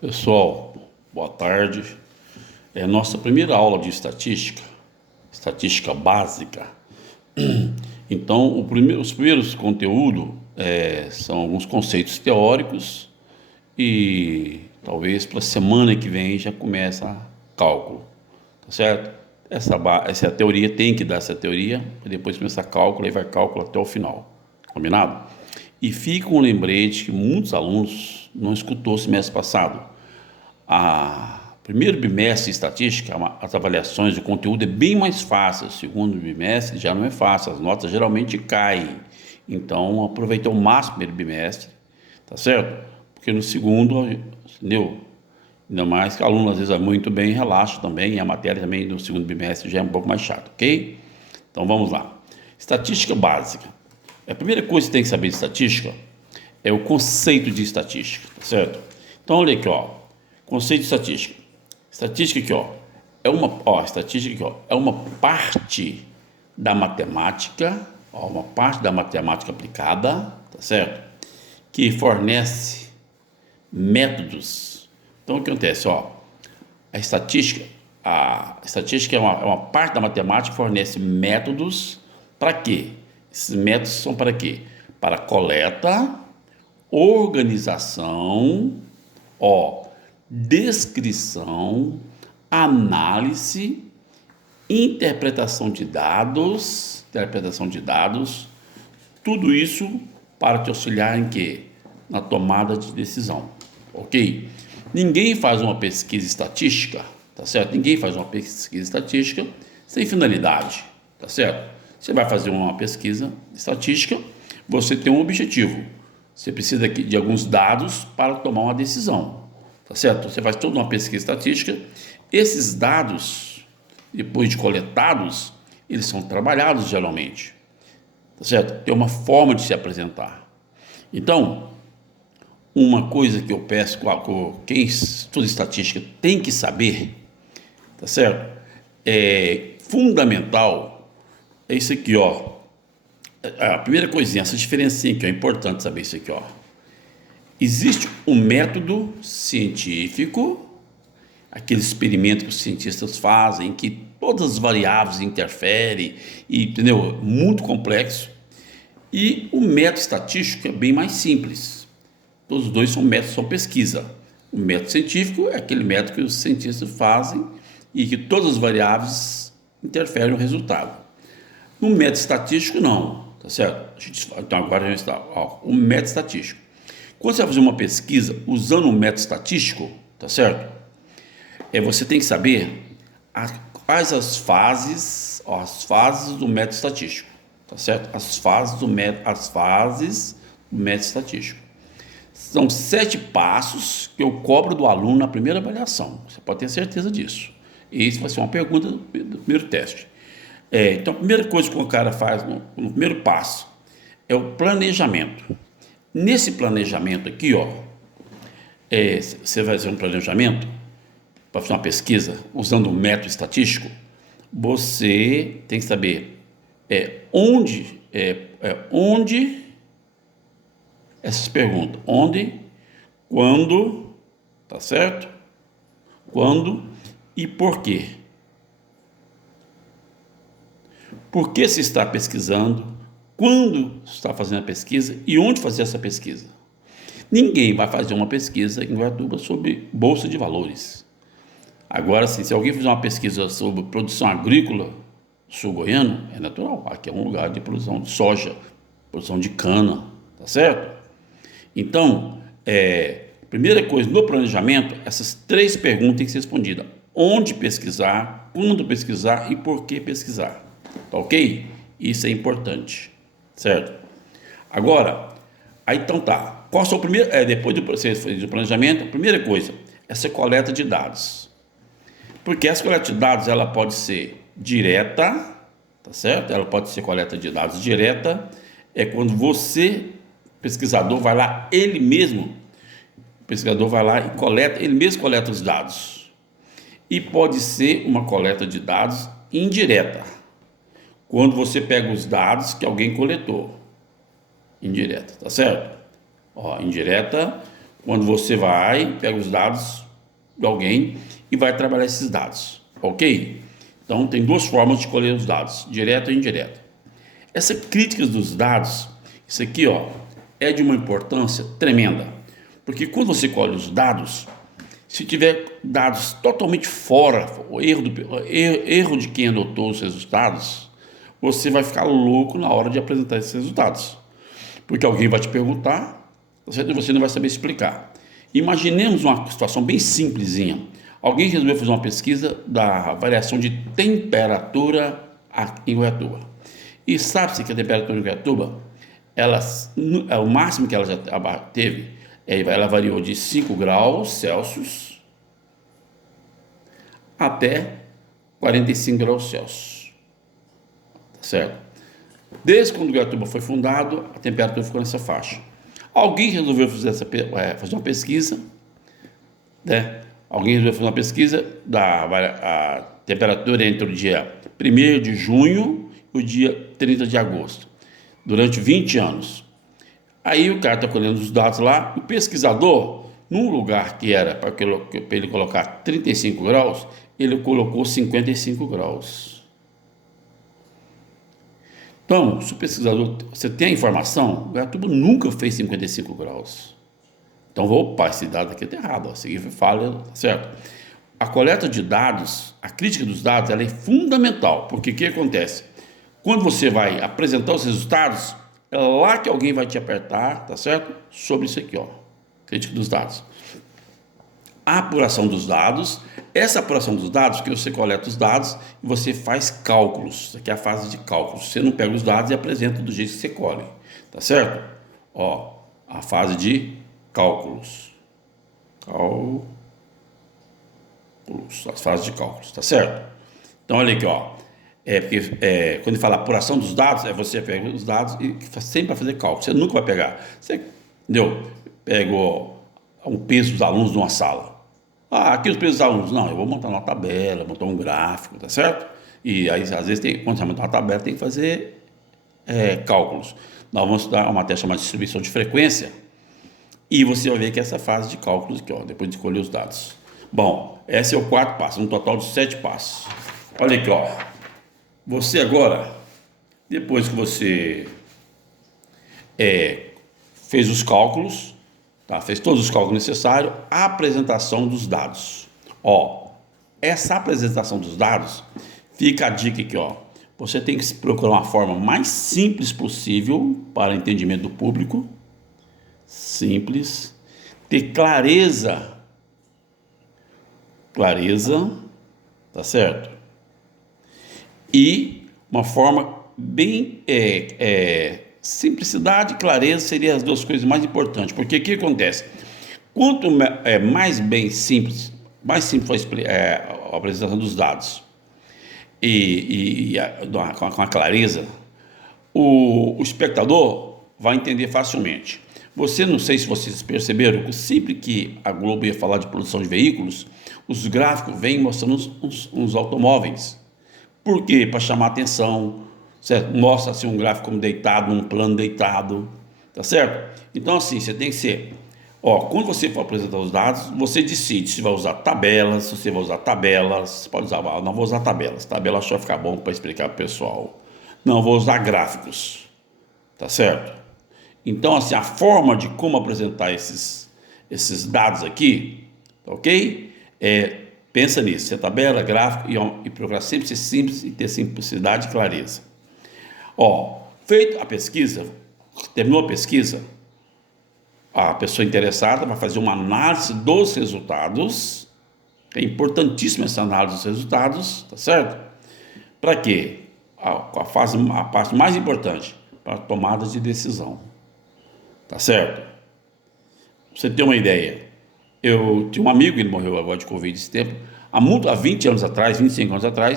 Pessoal, boa tarde. É nossa primeira aula de estatística, estatística básica. Então, os primeiros conteúdos são alguns conceitos teóricos e talvez para a semana que vem já começa cálculo, tá certo? Essa teoria tem que dar essa teoria, para depois começar cálculo e vai cálculo até o final, combinado? E fica um lembrete que muitos alunos não escutou o semestre passado. Primeiro bimestre de estatística, as avaliações de conteúdo é bem mais fácil. O segundo bimestre já não é fácil, as notas geralmente caem. Então, aproveita ao máximo o primeiro bimestre, tá certo? Porque no segundo, entendeu? Ainda mais que o aluno às vezes vai muito bem, relaxa também, e a matéria também do segundo bimestre já é um pouco mais chata, ok? Então vamos lá. Estatística básica. A primeira coisa que você tem que saber de estatística é o conceito de estatística, tá certo? Então olha aqui, ó. Conceito de estatística. Estatística aqui, estatística aqui, é uma parte da matemática, uma parte da matemática aplicada, tá certo? Que fornece métodos. Então o que acontece, a estatística é uma parte da matemática que fornece métodos para quê? Esses métodos são para quê? Para coleta, organização, descrição, análise, interpretação de dados, tudo isso para te auxiliar em quê? Na tomada de decisão, ok? Ninguém faz uma pesquisa estatística, tá certo? Ninguém faz uma pesquisa estatística sem finalidade, tá certo? Você vai fazer uma pesquisa estatística, você tem um objetivo. Você precisa de alguns dados para tomar uma decisão, tá certo? Você faz toda uma pesquisa estatística. Esses dados, depois de coletados, eles são trabalhados geralmente, tá certo? Tem uma forma de se apresentar. Então, uma coisa que eu peço, quem estuda estatística tem que saber, tá certo? É fundamental, é isso aqui, a primeira coisinha, essa diferencinha aqui, é importante saber isso aqui, Existe um método científico, aquele experimento que os cientistas fazem, que todas as variáveis interferem, entendeu? Muito complexo. E o método estatístico é bem mais simples. Todos os dois são métodos, são pesquisa. O método científico é aquele método que os cientistas fazem e que todas as variáveis interferem no resultado. No método estatístico, não, tá certo? Então agora já está, o método estatístico. Quando você vai fazer uma pesquisa usando um método estatístico, tá certo? Você tem que saber quais as fases do método estatístico, tá certo? As fases do método estatístico. São 7 passos que eu cobro do aluno na primeira avaliação. Você pode ter certeza disso. Isso vai ser uma pergunta do primeiro teste. Então, a primeira coisa que o cara faz no primeiro passo é o planejamento. Nesse planejamento aqui, você vai fazer um planejamento para fazer uma pesquisa usando um método estatístico. Você tem que saber onde essas perguntas, onde, quando, tá certo? Quando e por quê? Por que se está pesquisando? Quando está fazendo a pesquisa e onde fazer essa pesquisa? Ninguém vai fazer uma pesquisa em Guaratuba sobre bolsa de valores. Agora, se alguém fizer uma pesquisa sobre produção agrícola sul-goiano, é natural. Aqui é um lugar de produção de soja, produção de cana, tá certo? Então, primeira coisa, no planejamento, essas 3 perguntas têm que ser respondidas. Onde pesquisar, quando pesquisar e por que pesquisar. Tá ok? Isso é importante, certo? Agora, então tá. Qual é o primeiro? Depois do processo de planejamento, a primeira coisa, essa coleta de dados. Porque essa coleta de dados, ela pode ser direta, tá certo? Ela pode ser coleta de dados direta, quando você, pesquisador, vai lá, o pesquisador vai lá e ele mesmo coleta os dados. E pode ser uma coleta de dados indireta, quando você pega os dados que alguém coletou. Indireta, tá certo? Indireta, Quando você vai, pega os dados de alguém e vai trabalhar esses dados, ok? Então, tem duas formas de escolher os dados, direta e indireta. Essa crítica dos dados, isso aqui, ó, é de uma importância tremenda, porque quando você colhe os dados, se tiver dados totalmente fora, o erro de quem anotou os resultados, você vai ficar louco na hora de apresentar esses resultados, porque alguém vai te perguntar, você não vai saber explicar. Imaginemos uma situação bem simplesinha. Alguém resolveu fazer uma pesquisa da variação de temperatura em Goiatuba. E sabe-se que a temperatura em Goiatuba, o máximo que ela já teve, ela variou de 5 graus Celsius até 45 graus Celsius. Tá certo? Desde quando Goiatuba foi fundado, a temperatura ficou nessa faixa. Alguém resolveu fazer uma pesquisa, né? Alguém resolveu fazer uma pesquisa da temperatura entre o dia 1º de junho e o dia 30 de agosto, durante 20 anos. Aí o cara está colhendo os dados lá, o pesquisador, num lugar que era para ele colocar 35 graus, ele colocou 55 graus. Então, se o pesquisador, você tem a informação, o Goiatuba nunca fez 55 graus. Então, opa, esse dado aqui está errado, esse aqui falha, certo? A coleta de dados, a crítica dos dados, ela é fundamental, porque o que acontece? Quando você vai apresentar os resultados, é lá que alguém vai te apertar, tá certo? Sobre isso aqui, ó, crítica dos dados. A apuração dos dados, essa apuração dos dados, que você coleta os dados e você faz cálculos. Isso aqui é a fase de cálculos. Você não pega os dados e apresenta do jeito que você colhe, tá certo? Ó, a fase de cálculos. As fases de cálculos, tá certo? Então, olha aqui, ó. Quando ele fala apuração dos dados, você pega os dados e sempre vai fazer cálculo. Você nunca vai pegar. Você, entendeu? Pega o peso dos alunos numa sala. Aqui os pesos dos alunos. Não, eu vou montar uma tabela, montar um gráfico, tá certo? E aí, às vezes, quando você montar uma tabela, tem que fazer cálculos. Nós vamos estudar uma matéria chamada distribuição de frequência. E você vai ver que essa fase de cálculos aqui, ó, depois de escolher os dados. Bom, esse é o 4º passo, um total de 7 passos. Olha aqui, ó. Você agora, depois que você fez os cálculos, tá? Fez todos os cálculos necessários, a apresentação dos dados. Ó, essa apresentação dos dados, fica a dica aqui, ó. Você tem que procurar uma forma mais simples possível para entendimento do público. Simples. Ter clareza, tá certo? E uma forma bem simplicidade e clareza seriam as duas coisas mais importantes, porque o que acontece? Quanto mais simples for a apresentação dos dados com a clareza, o espectador vai entender facilmente. Não sei se vocês perceberam, que sempre que a Globo ia falar de produção de veículos, os gráficos vêm mostrando uns automóveis. Por quê? Para chamar a atenção, certo? Mostra assim um gráfico como deitado, num plano deitado, tá certo? Então assim, você tem que ser, quando você for apresentar os dados, você decide se vai usar tabelas, você pode usar, não vou usar tabelas acho que vai ficar bom para explicar para o pessoal. Não, vou usar gráficos, tá certo? Então assim, a forma de como apresentar esses dados aqui, tá ok? Pensa nisso, você tabela, gráfico e procurar sempre ser simples e ter simplicidade e clareza. Feita a pesquisa, terminou a pesquisa, a pessoa interessada vai fazer uma análise dos resultados. É importantíssima essa análise dos resultados, tá certo? Para quê? A parte mais importante, para a tomada de decisão, tá certo? Pra você ter uma ideia, eu tinha um amigo, ele morreu agora de Covid esse tempo, há 20 anos atrás, 25 anos atrás,